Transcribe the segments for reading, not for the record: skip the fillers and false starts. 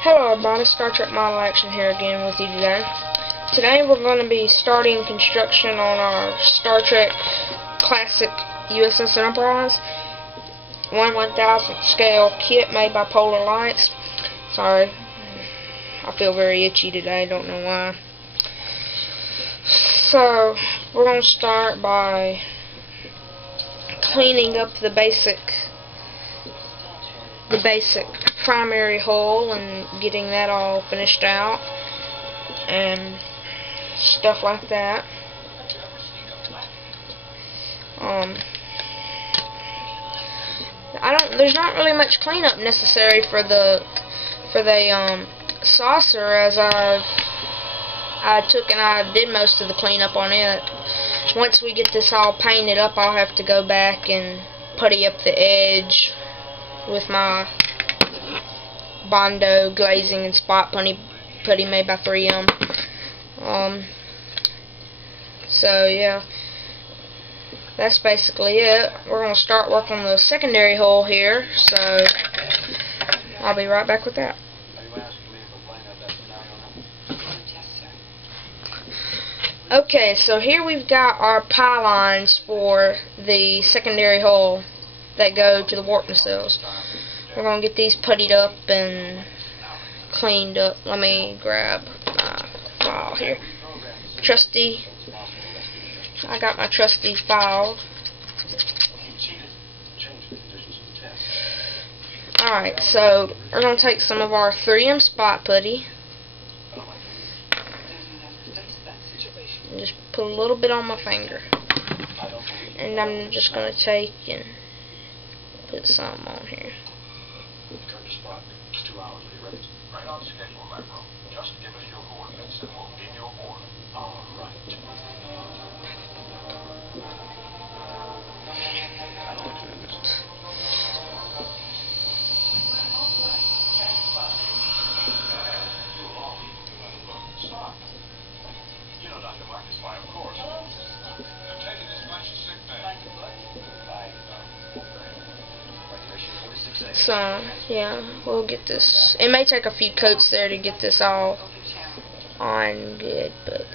Hello everybody, Star Trek Model Action here again with you today. Today we're going to be starting construction on our Star Trek classic USS Enterprise 1/1000th scale kit made by Polar Lights. Sorry, I feel very itchy today, don't know why. So, we're going to start by cleaning up the basic primary hull and getting that all finished out and stuff like that. There's not really much cleanup necessary for the saucer, as I took and I did most of the cleanup on it. Once we get this all painted up, I'll have to go back and putty up the edge with my Bondo glazing and spot putty made by 3M. So yeah, that's basically it. We're going to start work on the secondary hull here, so I'll be right back with that. Okay, so here we've got our pylons for the secondary hull that go to the warp nacelles. We're going to get these puttied up and cleaned up. Let me grab my file here. I got my trusty file. Alright, so we're going to take some of our 3M spot putty and just put a little bit on my finger. And I'm just going to take and put some on here. Return to spot. It's 2 hours. Are you ready? Right on schedule, my bro. Just give us your coordinates and we'll give you aboard. All right. Stop. You know Dr. Marcus, why, of course. I'm taking this bunch of sick men. So, yeah, we'll get this. It may take a few coats there to get this all on good, but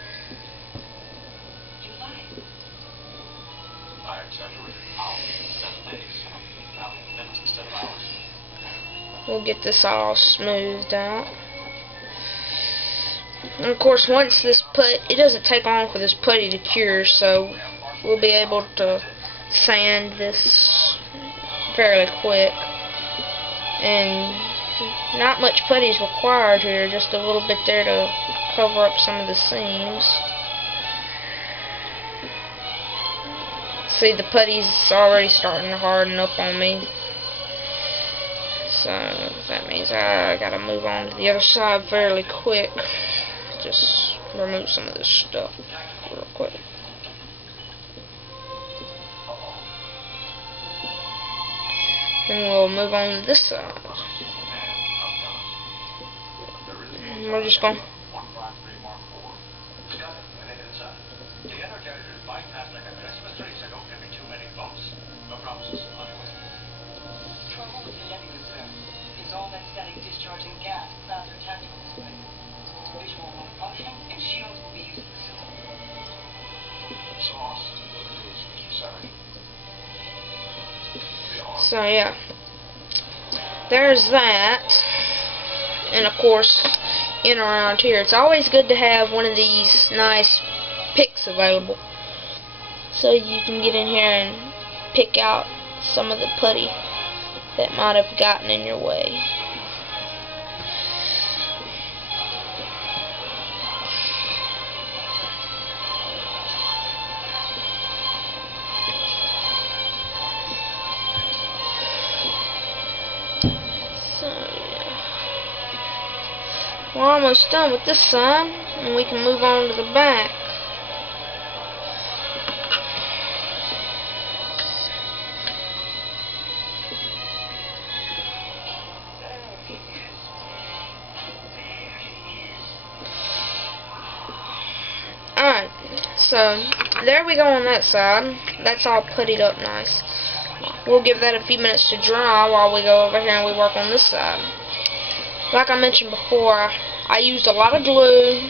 we'll get this all smoothed out. And of course, once this it doesn't take long for this putty to cure, so we'll be able to sand this fairly quick. And not much putty is required here, just a little bit there to cover up some of the seams. See, the putty's already starting to harden up on me, so that means I gotta move on to the other side fairly quick. Just remove some of this stuff real quick. And we'll move on to this side. And we're just going. So yeah, there's that. And of course, in around here, it's always good to have one of these nice picks available, so you can get in here and pick out some of the putty that might have gotten in your way. We're almost done with this side, and we can move on to the back. Alright, so there we go on that side. That's all puttied up nice. We'll give that a few minutes to dry while we go over here and we work on this side. like I mentioned before, I used a lot of glue,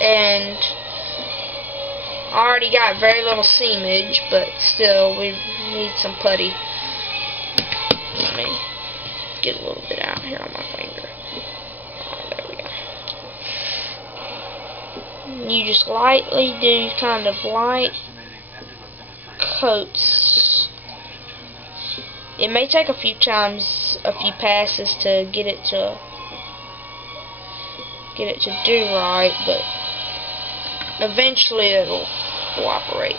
and I already got very little seamage, but still, we need some putty. Let me get a little bit out here on my finger. There we go. You just lightly do kind of light coats. It may take a few passes to get it to do right, but eventually it'll cooperate.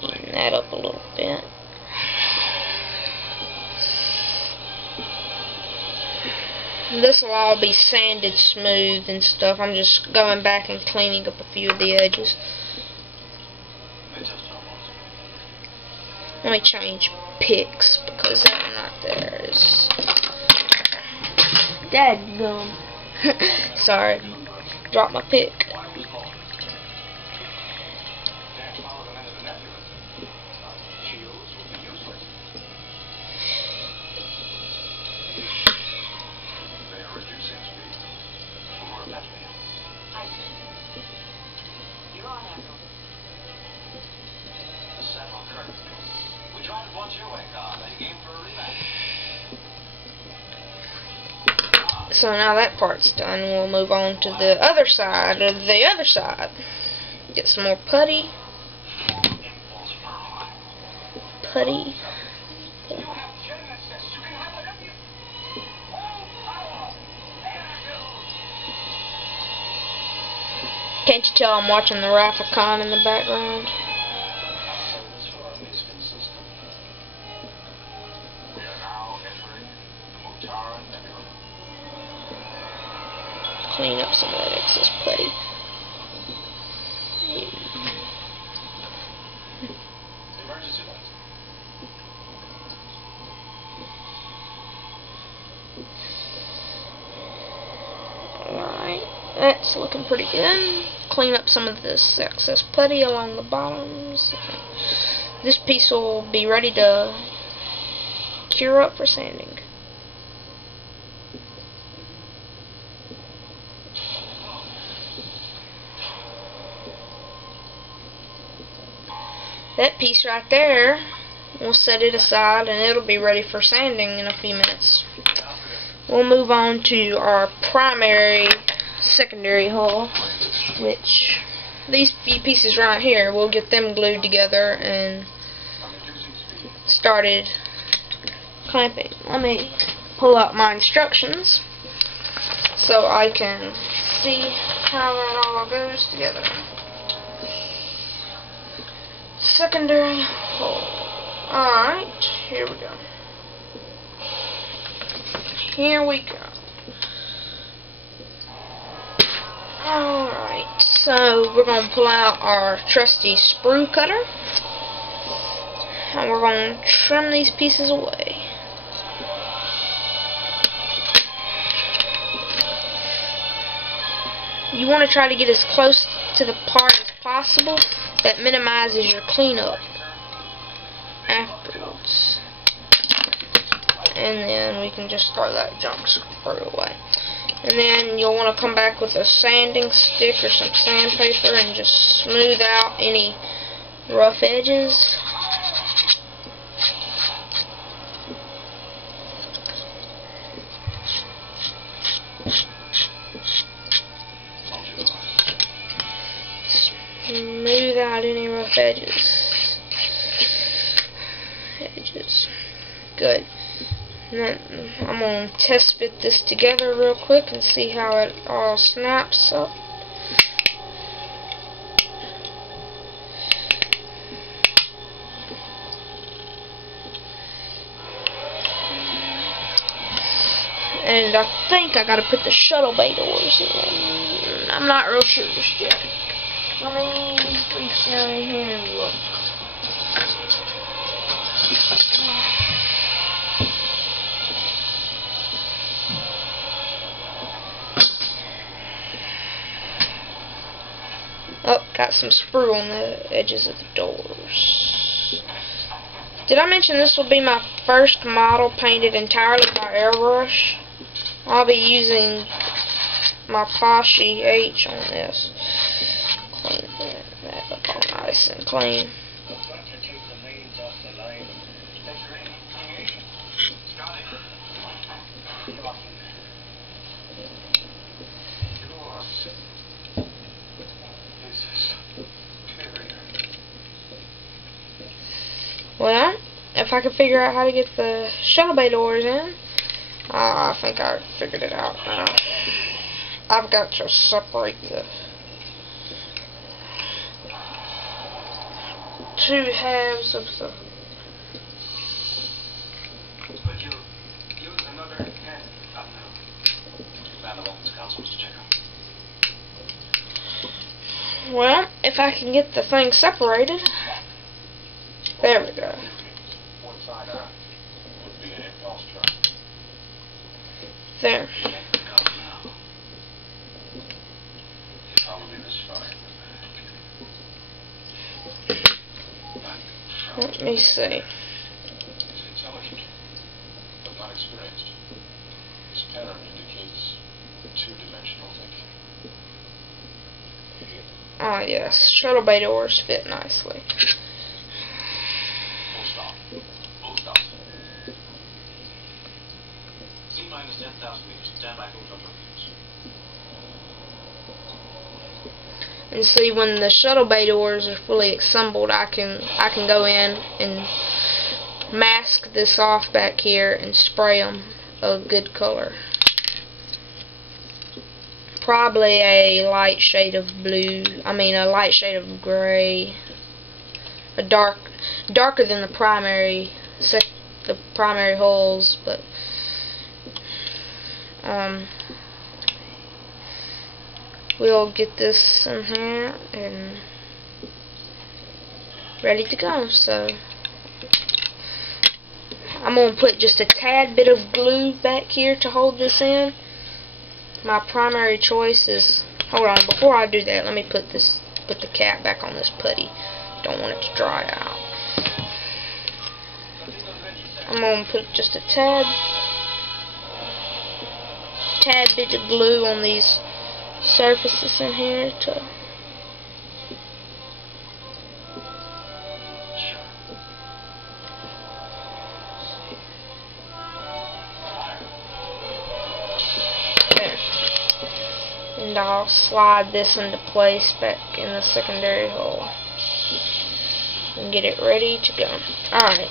Clean that up a little bit. This will all be sanded smooth and stuff. I'm just going back and cleaning up a few of the edges. Let me change picks because that one right there is dadgum. Sorry, dropped my pick. So now that part's done, we'll move on to the other side Get some more putty. Can't you tell I'm watching the Rafikon in the background? Clean up some of that excess putty. Alright, that's looking pretty good. Clean up some of this excess putty along the bottoms. This piece will be ready to cure up for sanding. That piece right there, we'll set it aside and it'll be ready for sanding in a few minutes. We'll move on to our secondary hull, which these few pieces right here, we'll get them glued together and started clamping. Let me pull out my instructions so I can see how that all goes together. Secondary hull. Alright, here we go. Alright, so we're going to pull out our trusty sprue cutter and we're going to trim these pieces away. You want to try to get as close to the part as possible. That minimizes your cleanup afterwards. And then we can just throw that junk sprue away. And then you'll want to come back with a sanding stick or some sandpaper and just smooth out any rough edges. Smooth out any rough edges. Good. And then I'm going to test fit this together real quick and see how it all snaps up. And I think I gotta put the shuttle bay doors in. I'm not real sure just yet. Let me reach down in here and look. Oh, got some sprue on the edges of the doors. Did I mention this will be my first model painted entirely by airbrush? I'll be using my PUTTY H on this. Clean that up all nice and clean. Well, if I could figure out how to get the shuttle bay doors in, I think I figured it out now. I've got to separate the two halves of the... But you use another pen up now. Now the weapons council to check out. Well, if I can get the thing separated... There we go. One side out would be an impulse truck. There. Probably this far. Let me see. He's intelligent, but not experienced. His pattern indicates two-dimensional thinking. Ah, yes. Shuttle bay doors fit nicely. Full stop. Full stop. C minus 10,000 meters. Stand by move on torpedoes. And see, when the shuttle bay doors are fully assembled, I can go in and mask this off back here and spray them a good color. Probably a light shade of blue. I mean, a light shade of gray. A darker than the primary hulls, but we'll get this in here and ready to go. So I'm going to put just a tad bit of glue back here to hold this in. My primary choice is, hold on, before I do that, let me put the cap back on this putty. Don't want it to dry out. I'm going to put just a tad bit of glue on these surfaces in here to there. And I'll slide this into place back in the secondary hole and get it ready to go. Alright,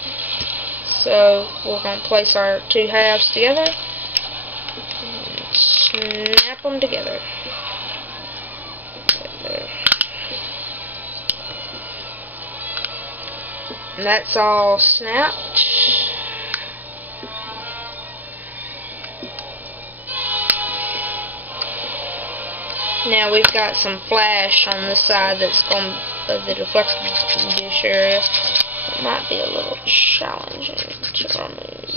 so we're going to place our two halves together and snap them together. There. And that's all snapped. Now we've got some flash on this side that's going to the deflection dish area. It might be a little challenging to remove.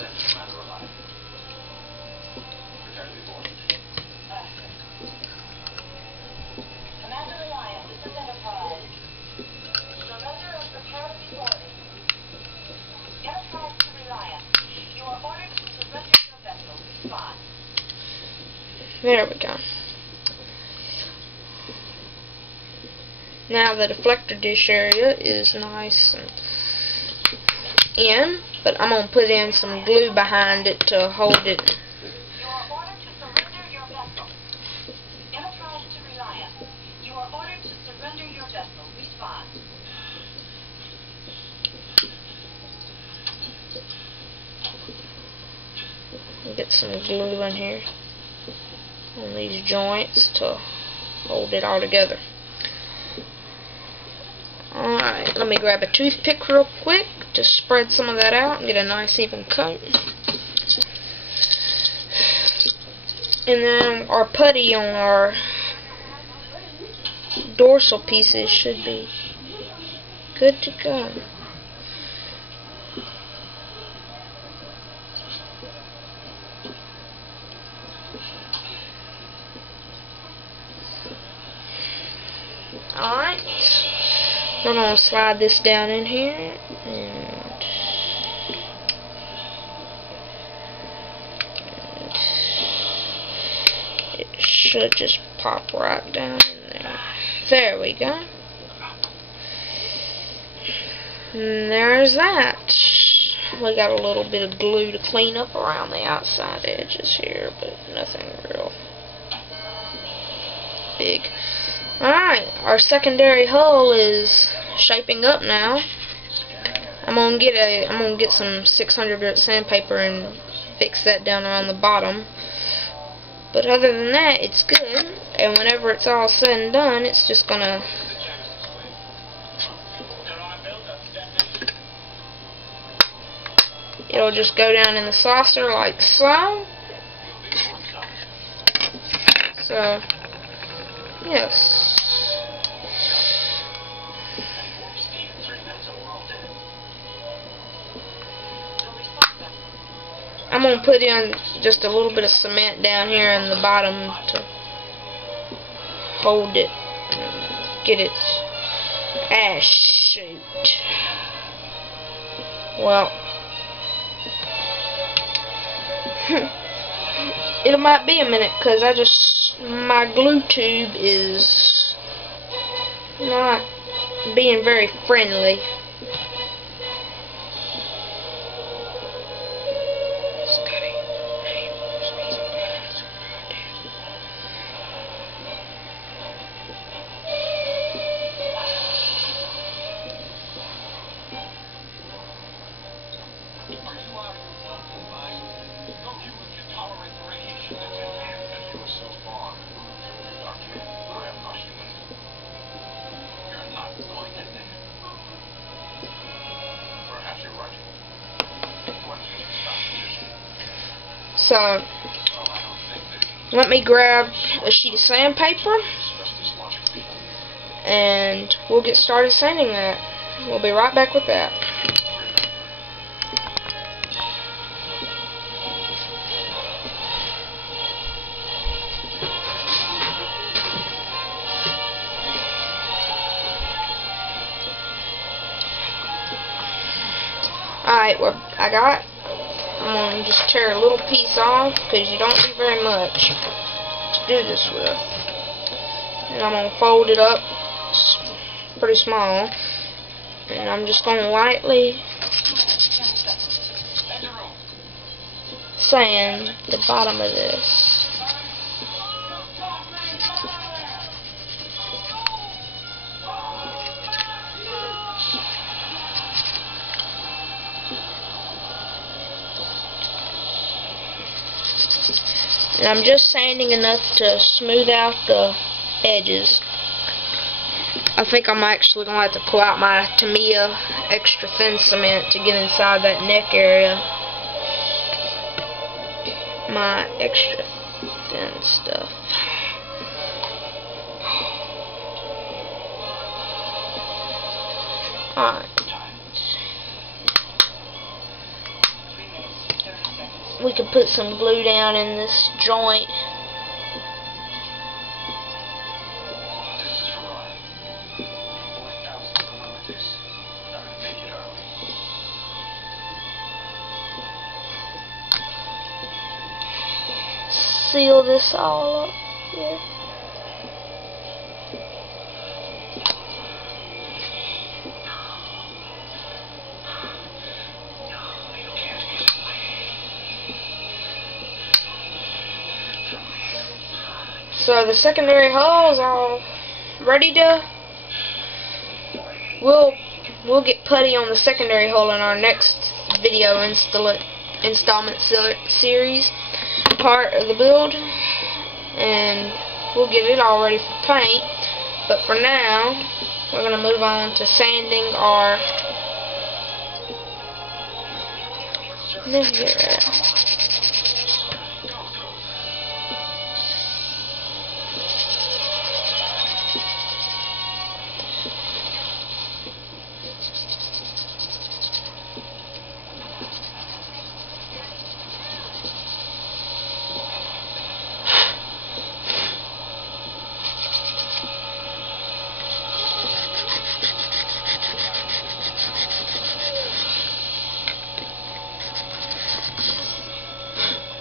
Commander Reliant, USS Enterprise. Surrender and prepare to be boarded. Enterprise to Reliant. You are ordered to surrender your vessel. Respond. There we go. Now the deflector dish area is nice and in, but I'm going to put in some glue behind it to hold it. You are ordered to surrender your vessel. Enterprise to Reliant. You are ordered to surrender your vessel. Respond. Get some glue in here on these joints to hold it all together. Alright, let me grab a toothpick real quick to spread some of that out and get a nice even coat. And then our putty on our dorsal pieces should be good to go. Alright. We're going to slide this down in here and should just pop right down in there. There we go. And there's that. We got a little bit of glue to clean up around the outside edges here, but nothing real big. Alright, our secondary hull is shaping up now. I'm gonna get some 600 grit sandpaper and fix that down around the bottom. But other than that, it's good. And whenever it's all said and done, it's just gonna it'll just go down in the saucer like so. So, yes. I'm going to put in just a little bit of cement down here in the bottom to hold it and get its ass shoot. Well, it might be a minute because my glue tube is not being very friendly. So, let me grab a sheet of sandpaper and we'll get started sanding that. We'll be right back with that. Alright, well, I'm going to just tear a little piece off because you don't need very much to do this with. And I'm going to fold it up pretty small. And I'm just going to lightly sand the bottom of this. And I'm just sanding enough to smooth out the edges. I think I'm actually going to have to pull out my Tamiya extra thin cement to get inside that neck area. My extra thin stuff. Alright. We could put some glue down in this joint. Seal this all up here. So the secondary hull is all ready to. We'll get putty on the secondary hull in our next video installment series part of the build, and we'll get it all ready for paint. But for now, we're gonna move on to sanding our area.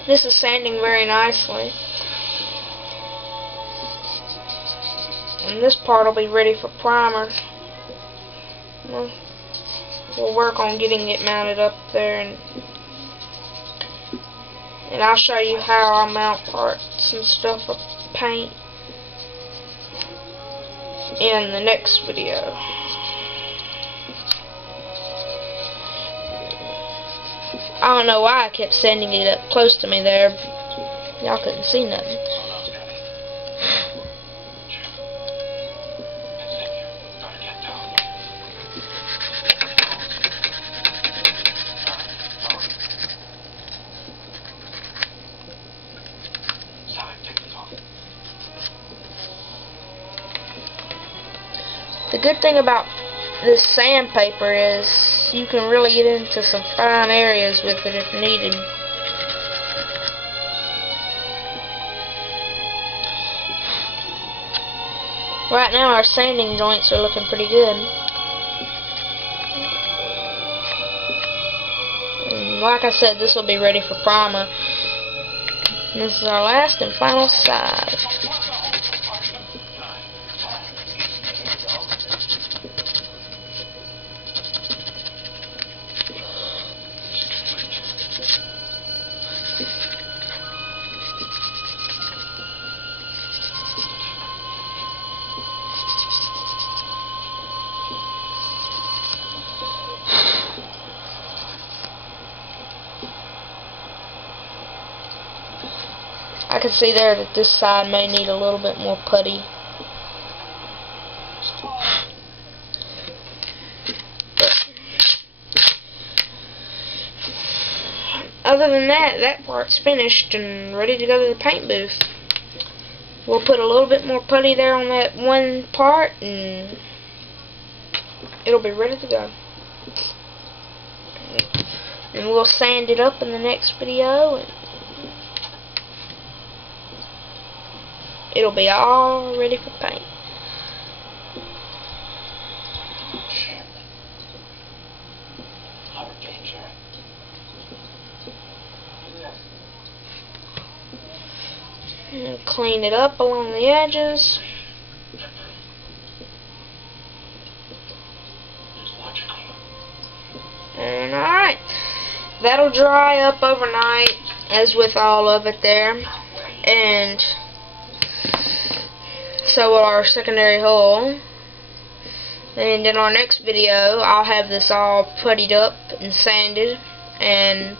This is sanding very nicely. and this part will be ready for primer. We'll work on getting it mounted up there, and I'll show you how I mount parts and stuff of paint in the next video. I don't know why I kept sending it up close to me there. Y'all couldn't see nothing. The good thing about this sandpaper is you can really get into some fine areas with it if needed. Right now our sanding joints are looking pretty good. And like I said, this will be ready for primer. And this is our last and final side. I can see there that this side may need a little bit more putty. But other than that, that part's finished and ready to go to the paint booth. We'll put a little bit more putty there on that one part and it'll be ready to go. And we'll sand it up in the next video. And it'll be all ready for paint. And clean it up along the edges. And alright, that'll dry up overnight, as with all of it there. And so will our secondary hull. And in our next video I'll have this all puttied up and sanded, and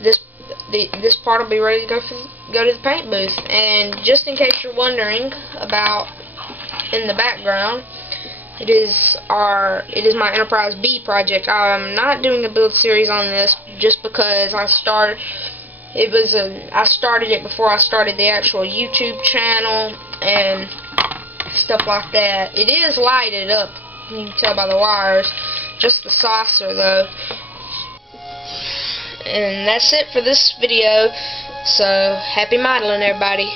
this part will be ready to go to the paint booth. And just in case you're wondering about in the background, it is my Enterprise B project. I'm not doing a build series on this just because I started it before I started the actual YouTube channel and stuff like that. It is lighted up, you can tell by the wires, just the saucer though. And that's it for this video, so happy modeling everybody.